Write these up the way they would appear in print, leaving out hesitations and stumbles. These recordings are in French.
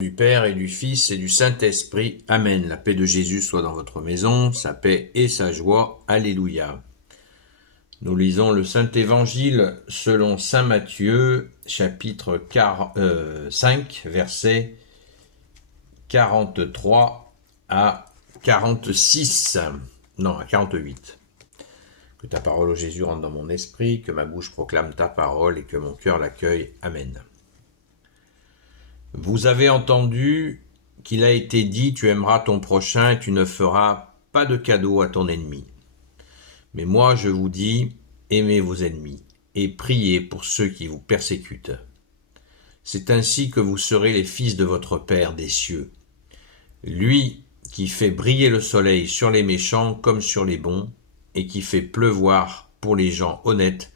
Du Père et du Fils et du Saint-Esprit. Amen. La paix de Jésus soit dans votre maison, sa paix et sa joie. Alléluia. Nous lisons le Saint-Évangile selon Saint Matthieu, chapitre 5, versets 43 à 46. Non, à 48. Que ta parole, ô Jésus, rentre dans mon esprit, que ma bouche proclame ta parole et que mon cœur l'accueille. Amen. Vous avez entendu qu'il a été dit, tu aimeras ton prochain et tu ne feras pas de cadeau à ton ennemi. Mais moi je vous dis, aimez vos ennemis et priez pour ceux qui vous persécutent. C'est ainsi que vous serez les fils de votre Père des cieux. Lui qui fait briller le soleil sur les méchants comme sur les bons, et qui fait pleuvoir pour les gens honnêtes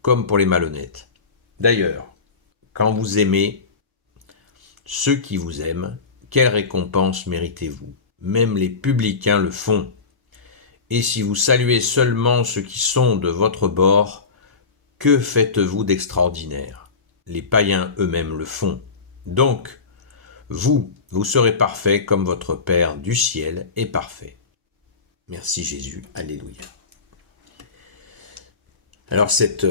comme pour les malhonnêtes. D'ailleurs, quand vous aimez ceux qui vous aiment, quelle récompense méritez-vous? Même les publicains le font. Et si vous saluez seulement ceux qui sont de votre bord, que faites-vous d'extraordinaire? Les païens eux-mêmes le font. Donc, vous serez parfaits comme votre Père du ciel est parfait. Merci Jésus, alléluia. Alors cet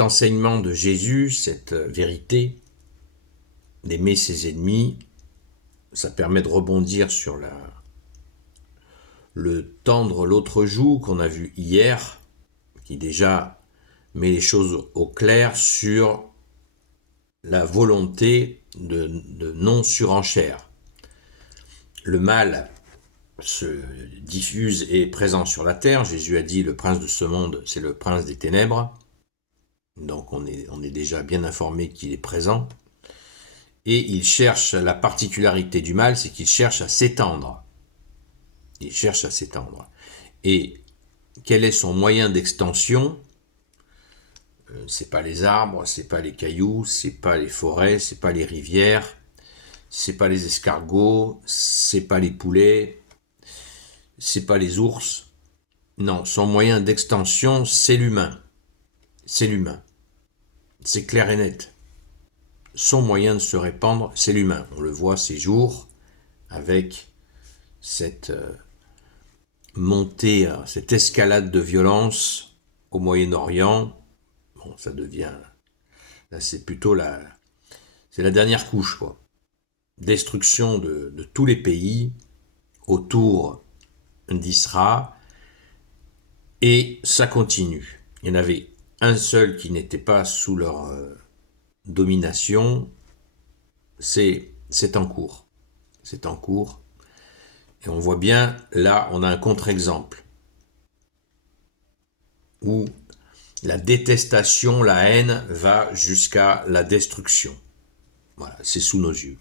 enseignement de Jésus, cette vérité d'aimer ses ennemis, ça permet de rebondir sur le tendre l'autre joue qu'on a vu hier, qui déjà met les choses au clair sur la volonté de non-surenchère. Le mal se diffuse et est présent sur la terre. Jésus a dit le prince de ce monde, c'est le prince des ténèbres. Donc on est déjà bien informé qu'il est présent. Et il cherche, la particularité du mal, c'est qu'il cherche à s'étendre. Il cherche à s'étendre. Et quel est son moyen d'extension? C'est pas les arbres, c'est pas les cailloux, c'est pas les forêts, c'est pas les rivières, c'est pas les escargots, c'est pas les poulets, c'est pas les ours. Non, son moyen d'extension, c'est l'humain. C'est l'humain. C'est clair et net. Son moyen de se répandre, c'est l'humain. On le voit ces jours avec cette montée, cette escalade de violence au Moyen-Orient. Bon, ça devient... Là, c'est plutôt c'est la dernière couche, quoi. Destruction de tous les pays autour d'Israël. Et ça continue. Il y en avait un seul qui n'était pas sous leur domination. C'est en cours. C'est en cours. Et on voit bien, là, on a un contre-exemple où la détestation, la haine va jusqu'à la destruction. Voilà, c'est sous nos yeux.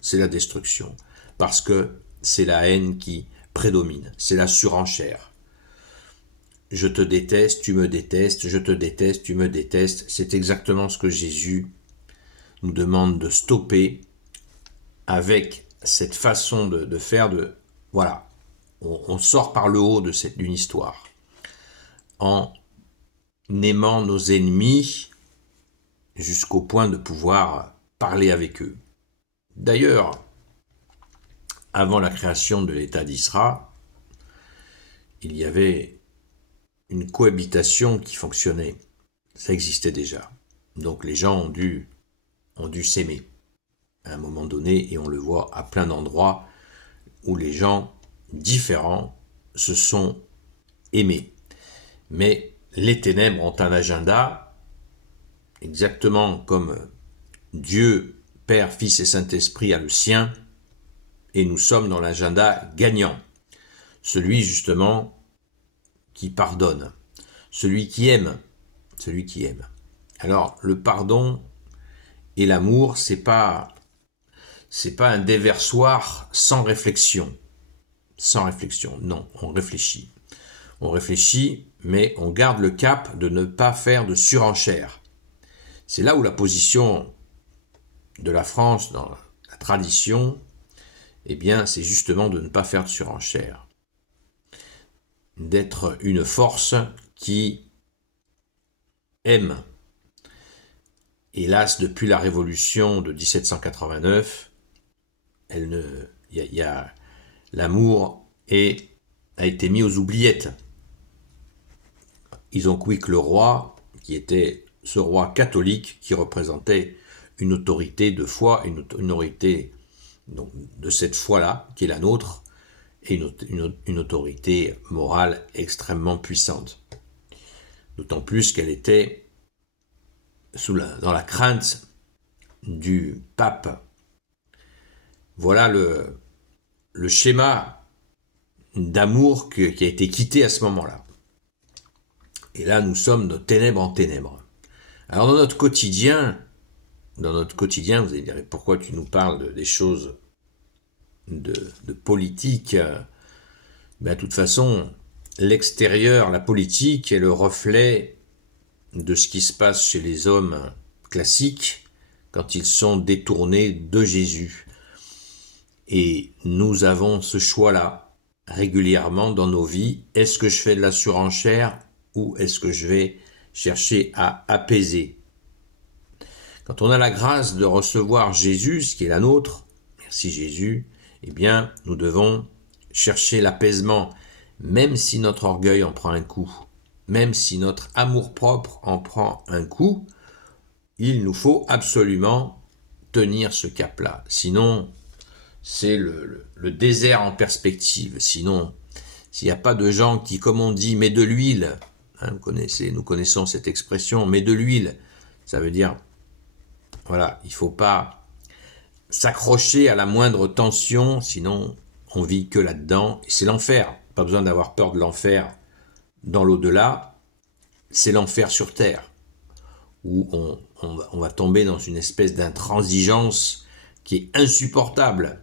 C'est la destruction. Parce que c'est la haine qui prédomine. C'est la surenchère. Je te déteste, tu me détestes, je te déteste, tu me détestes. C'est exactement ce que Jésus nous demande de stopper avec cette façon de faire voilà, on sort par le haut d'une histoire en aimant nos ennemis jusqu'au point de pouvoir parler avec eux. D'ailleurs, avant la création de l'État d'Israël, il y avait une cohabitation qui fonctionnait. Ça existait déjà. Donc les gens ont dû s'aimer à un moment donné, et on le voit à plein d'endroits où les gens différents se sont aimés. Mais les ténèbres ont un agenda, exactement comme Dieu, Père, Fils et Saint-Esprit a le sien, et nous sommes dans l'agenda gagnant. Celui justement qui pardonne, celui qui aime. Alors le pardon et l'amour, c'est pas un déversoir sans réflexion. Sans réflexion, non, on réfléchit. On réfléchit, mais on garde le cap de ne pas faire de surenchère. C'est là où la position de la France dans la tradition, eh bien, c'est justement de ne pas faire de surenchère. D'être une force qui aime hélas, depuis la Révolution de 1789, l'amour a été mis aux oubliettes. Ils ont cru que le roi, qui était ce roi catholique, qui représentait une autorité de foi, une autorité donc, de cette foi-là, qui est la nôtre, et une autorité morale extrêmement puissante. D'autant plus qu'elle était dans la crainte du pape. Voilà le schéma d'amour qui a été quitté à ce moment-là. Et là, nous sommes de ténèbres en ténèbres. Alors dans notre quotidien, vous allez dire, pourquoi tu nous parles des choses de politique? De toute façon, l'extérieur, la politique est le reflet de ce qui se passe chez les hommes classiques quand ils sont détournés de Jésus. Et nous avons ce choix-là régulièrement dans nos vies. Est-ce que je fais de la surenchère ou est-ce que je vais chercher à apaiser? Quand on a la grâce de recevoir Jésus, ce qui est la nôtre, merci Jésus, eh bien, nous devons chercher l'apaisement, même si notre orgueil en prend un coup, même si notre amour-propre en prend un coup, il nous faut absolument tenir ce cap-là. Sinon, c'est le désert en perspective. Sinon, s'il n'y a pas de gens qui, comme on dit, met de l'huile, hein, nous connaissons cette expression, met de l'huile, ça veut dire, voilà, il ne faut pas s'accrocher à la moindre tension, sinon on vit que là-dedans, et c'est l'enfer. Pas besoin d'avoir peur de l'enfer dans l'au-delà, c'est l'enfer sur terre, où on va tomber dans une espèce d'intransigeance qui est insupportable.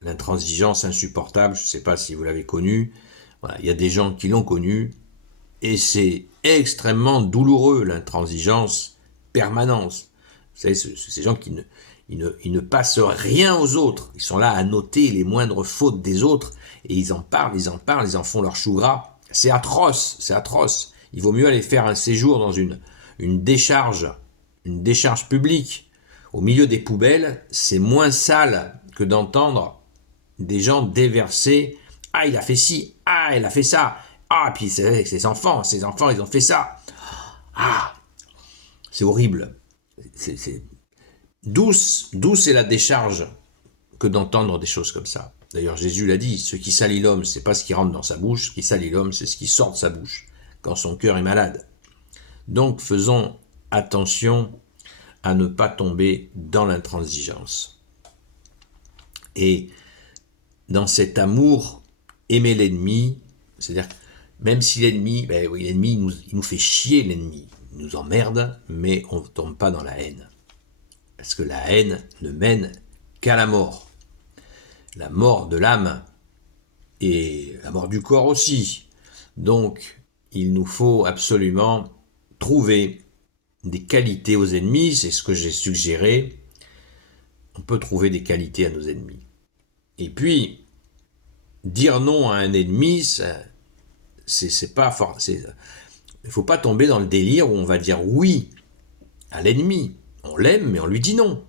L'intransigeance insupportable, je ne sais pas si vous l'avez connue, voilà, il y a des gens qui l'ont connue, et c'est extrêmement douloureux, l'intransigeance permanente. Vous savez, ces gens qui ne passent rien aux autres, ils sont là à noter les moindres fautes des autres, et ils en parlent, ils en font leur chou gras. C'est atroce, c'est atroce. Il vaut mieux aller faire un séjour dans une décharge publique, au milieu des poubelles, c'est moins sale que d'entendre des gens déverser « Ah, il a fait ci, ah, il a fait ça, ah, puis ses enfants, ils ont fait ça. » Ah, c'est horrible. C'est douce est la décharge que d'entendre des choses comme ça. D'ailleurs, Jésus l'a dit, ce qui salit l'homme, c'est pas ce qui rentre dans sa bouche, ce qui salit l'homme, c'est ce qui sort de sa bouche, quand son cœur est malade. Donc, faisons attention à ne pas tomber dans l'intransigeance. Et dans cet amour, aimer l'ennemi, c'est-à-dire, même si l'ennemi, il nous fait chier, l'ennemi, il nous emmerde, mais on ne tombe pas dans la haine. Parce que la haine ne mène qu'à la mort. La mort de l'âme et la mort du corps aussi. Donc, il nous faut absolument trouver des qualités aux ennemis, c'est ce que j'ai suggéré. On peut trouver des qualités à nos ennemis. Et puis, dire non à un ennemi, c'est pas fort. Il ne faut pas tomber dans le délire où on va dire oui à l'ennemi. On l'aime, mais on lui dit non.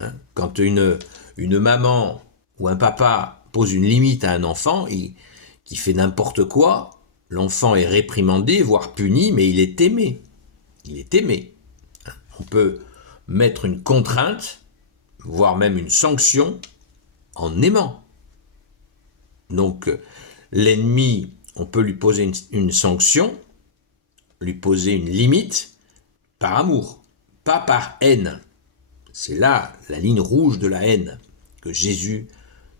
Hein? Quand une maman ou un papa pose une limite à un enfant qui fait n'importe quoi, l'enfant est réprimandé, voire puni, mais il est aimé. Il est aimé. On peut mettre une contrainte, voire même une sanction, en aimant. Donc, l'ennemi, on peut lui poser une sanction, lui poser une limite, par amour, pas par haine. C'est là la ligne rouge de la haine, que Jésus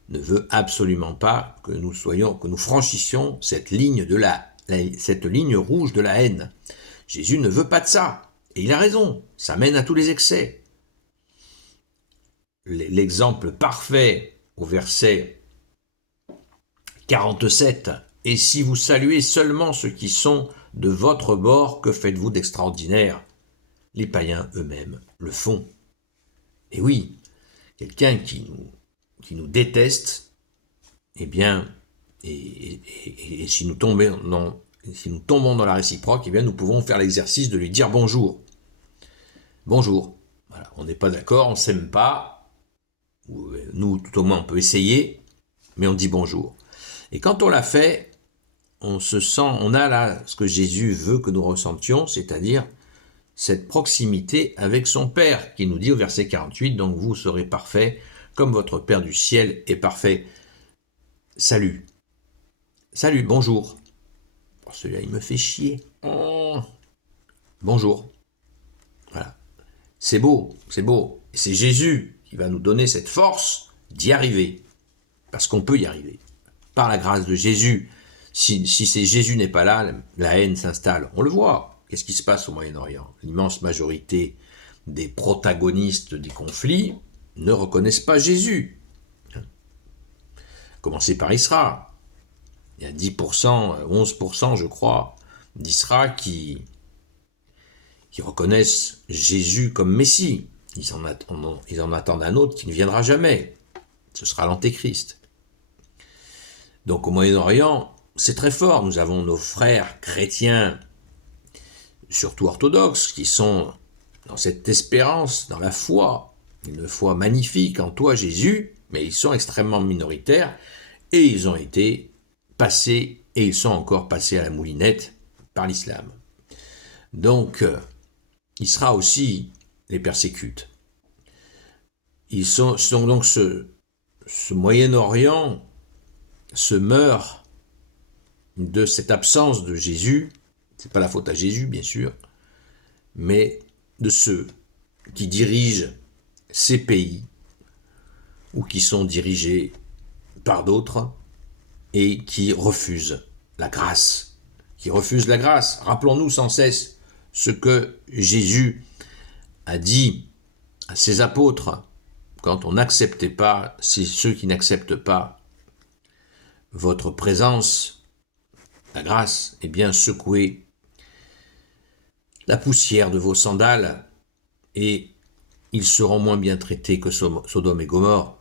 ne veut absolument pas que nous franchissions cette ligne cette ligne rouge de la haine. Jésus ne veut pas de ça. Et il a raison, ça mène à tous les excès. L'exemple parfait au verset 47, « Et si vous saluez seulement ceux qui sont de votre bord, que faites-vous d'extraordinaire ? Les païens eux-mêmes le font. » Et oui, quelqu'un qui nous déteste, eh bien, et si nous tombons dans la réciproque, eh bien, nous pouvons faire l'exercice de lui dire bonjour. bonjour. Voilà, on n'est pas d'accord, on ne s'aime pas. Nous, tout au moins, on peut essayer, mais on dit bonjour. Et quand on l'a fait, on se sent, on a là ce que Jésus veut que nous ressentions, c'est-à-dire cette proximité avec son Père, qui nous dit au verset 48, donc vous serez parfaits, comme votre Père du ciel est parfait. Salut. Salut, bonjour. Oh, celui-là, il me fait chier. Oh. Bonjour. Voilà. C'est beau, c'est beau. Et c'est Jésus qui va nous donner cette force d'y arriver. Parce qu'on peut y arriver. Par la grâce de Jésus. Si Jésus n'est pas là, la haine s'installe. On le voit. Qu'est-ce qui se passe au Moyen-Orient? L'immense majorité des protagonistes des conflits ne reconnaissent pas Jésus. Commencez par Israël. Il y a 10%, 11%, je crois, d'Israël qui reconnaissent Jésus comme Messie. Ils en attendent un autre qui ne viendra jamais. Ce sera l'Antéchrist. Donc au Moyen-Orient, c'est très fort. Nous avons nos frères chrétiens, surtout orthodoxes, qui sont dans cette espérance, dans la foi, une foi magnifique en toi Jésus, mais ils sont extrêmement minoritaires et ils ont été passés et ils sont encore passés à la moulinette par l'islam. Donc, Israël aussi les persécute. Ils sont donc ce Moyen-Orient se meurt de cette absence de Jésus. C'est pas la faute à Jésus, bien sûr, mais de ceux qui dirigent ces pays ou qui sont dirigés par d'autres et qui refusent la grâce. Rappelons-nous sans cesse ce que Jésus a dit à ses apôtres quand on n'acceptait pas, c'est ceux qui n'acceptent pas votre présence, la grâce, eh bien secouez la poussière de vos sandales et ils seront moins bien traités que Sodome et Gomorrhe.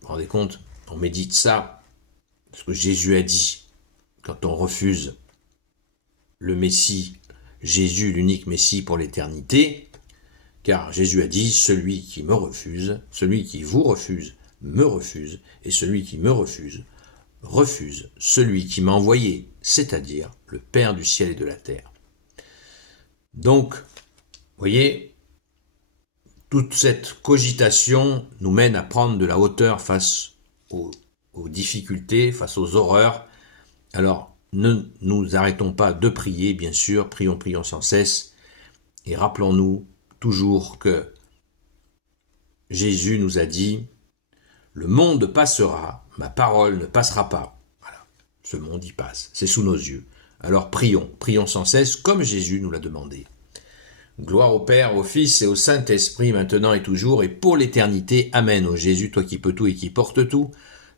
Vous vous rendez compte? On médite ça, ce que Jésus a dit quand on refuse le Messie, Jésus, l'unique Messie pour l'éternité, car Jésus a dit, celui qui me refuse, celui qui vous refuse, me refuse, et celui qui me refuse, refuse celui qui m'a envoyé, c'est-à-dire le Père du ciel et de la terre. Donc, vous voyez, toute cette cogitation nous mène à prendre de la hauteur face aux difficultés, face aux horreurs. Alors, ne nous arrêtons pas de prier, bien sûr, prions sans cesse, et rappelons-nous toujours que Jésus nous a dit « Le monde passera, ma parole ne passera pas. » Voilà, ce monde y passe, c'est sous nos yeux. Alors prions sans cesse, comme Jésus nous l'a demandé. Gloire au Père, au Fils et au Saint-Esprit, maintenant et toujours, et pour l'éternité. Amen. Ô Jésus, toi qui peux tout et qui portes tout,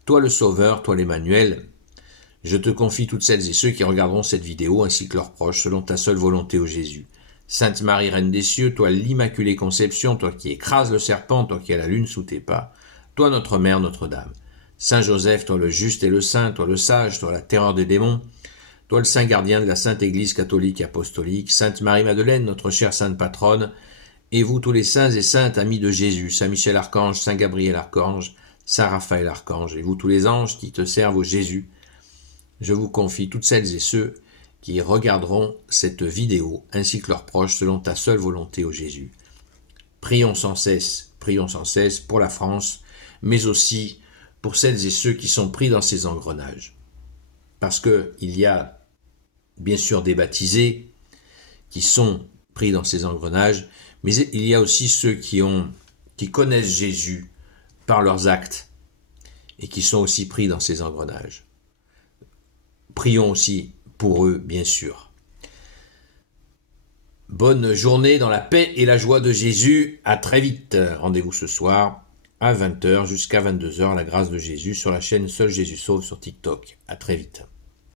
toi le Sauveur, toi l'Emmanuel, je te confie toutes celles et ceux qui regarderont cette vidéo, ainsi que leurs proches, selon ta seule volonté, ô Jésus. Sainte Marie, Reine des cieux, toi l'Immaculée Conception, toi qui écrases le serpent, toi qui as la lune sous tes pas, toi notre Mère, Notre-Dame. Saint Joseph, toi le juste et le saint, toi le sage, toi la terreur des démons, toi le saint gardien de la Sainte Église catholique et apostolique, Sainte Marie-Madeleine, notre chère sainte patronne, et vous tous les saints et saintes amis de Jésus, Saint Michel Archange, Saint Gabriel Archange, Saint Raphaël Archange, et vous tous les anges qui te servent, ô Jésus, je vous confie toutes celles et ceux qui regarderont cette vidéo, ainsi que leurs proches, selon ta seule volonté, ô Jésus. Prions sans cesse pour la France, mais aussi pour celles et ceux qui sont pris dans ces engrenages. Parce qu'il y a bien sûr des baptisés qui sont pris dans ces engrenages, mais il y a aussi ceux qui connaissent Jésus par leurs actes et qui sont aussi pris dans ces engrenages. Prions aussi pour eux, bien sûr. Bonne journée dans la paix et la joie de Jésus. À très vite. Rendez-vous ce soir à 20h jusqu'à 22h, la grâce de Jésus sur la chaîne Seul Jésus Sauve sur TikTok. À très vite.